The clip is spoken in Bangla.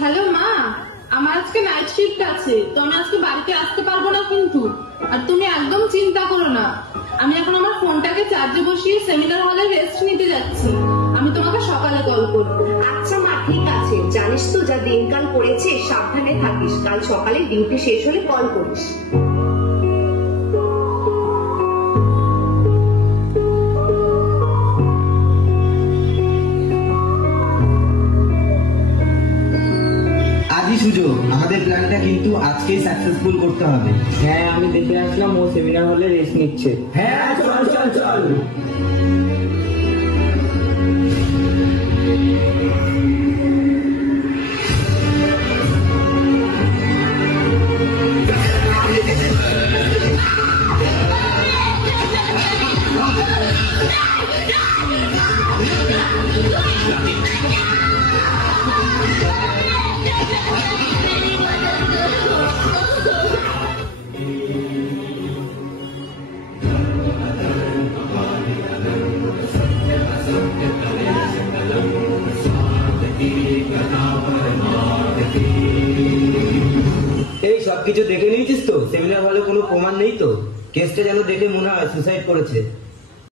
হ্যালো মা, আমার আজকে নাইট শিফট আছে, তো আমি আজকে বাড়িতে আসতে পারবো না কিন্তু। আর তুমি একদম চিন্তা করো না, আমি এখন আমার ফোনটাকে চার্জে বসিয়ে সেমিনার হলে রেস্ট নিতে যাচ্ছি। আমি তোমাকে সকালে কল করবো। আচ্ছা মা, ঠিক আছে। জানিস তো যা দিনকাল পড়েছে, সাবধানে থাকিস। কাল সকালে ডিউটি শেষ হলে কল করিস। আজই সুযোগ, আমাদের প্ল্যানটা কিন্তু আজকেই সাকসেসফুল করতে হবে। হ্যাঁ, আমি দেখে আসলাম ও সেমিনার হলে রেস্ট নিচ্ছে। হ্যাঁ, চল চল চল। এই সবকিছু দেখে নিয়েছিস তো? সেমিনার হলে কোনো প্রমাণ নেই তো? কেসটা যেন দেখে মনে হয় সুসাইড করেছে।